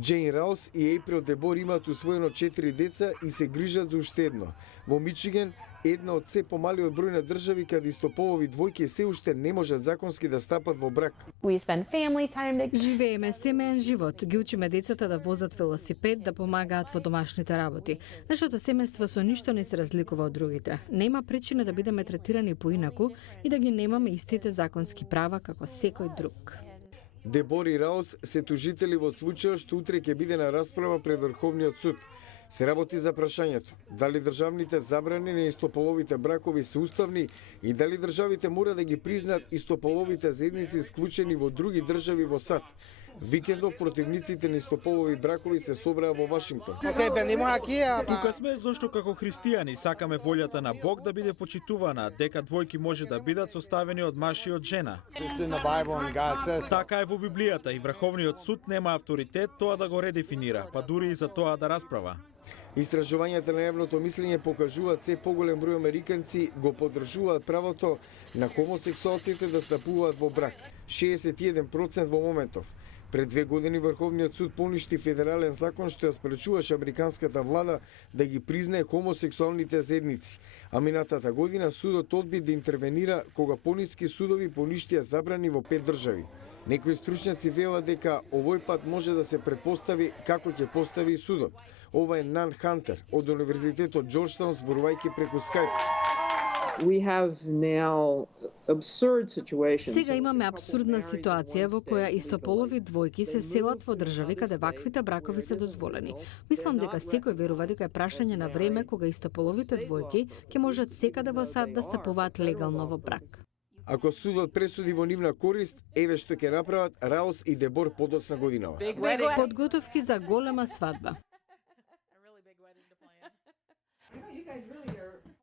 Джейн Раус и Ейприл Дебор имаат усвоено 4 деца и се грижат за уште едно. Во Мичиген, една од се помалиот број на држави каде истополови двојки се уште не можат законски да стапат во брак. Живееме семеен живот, ги учиме децата да возат велосипед, да помагаат во домашните работи. Нашето семејство со ништо не се разликува од другите. Нема причина да бидеме третирани поинаку и да ги немаме истите законски права како секој друг. Дебор и Раус се тужители во случајот што утре ќе биде на расправа пред Врховниот суд. Се работи за прашањето дали државните забрани на истополовите бракови се уставни и дали државите мора да ги признаат истополовите заедници склучени во други држави во САД. Викендов противниците на истополови бракови се собраа во Вашингтон. Тука сме зашто како христијани сакаме волјата на Бог да биде почитувана, дека двојки може да бидат составени од маж и од жена. Така е во Библијата и Врховниот суд нема авторитет тоа да го редефинира, па дури и за тоа да расправа. Истражувањата на јавното мислење покажуваат се поголем број американци го поддржуваат правото на хомосексуалците да стапуваат во брак. 61% во моментов. Пред 2 години Врховниот суд поништи федерален закон што ја спречуваше американската влада да ги признае хомосексуалните заедници. А минатата година судот одби да интервенира кога пониски судови поништија забрани во 5 држави. Некои стручњаци велат дека овој пат може да се предпостави како ќе постави и судот. Ова е Нан Хантер од Универзитетот Джорджтаун зборувајќи преку Skype. Сега имаме абсурдна ситуација во која истополови двојки се селат во држави каде ваквите бракови се дозволени. Мислам дека секој верува дека е прашање на време кога истополовите двојки ќе можат секаде во САД да стапуваат легално во брак. Ако судот пресуди во нивна корист, еве што ќе направат Раус и Дебор подоцна годинава. Подготовки за голема свадба. You guys really are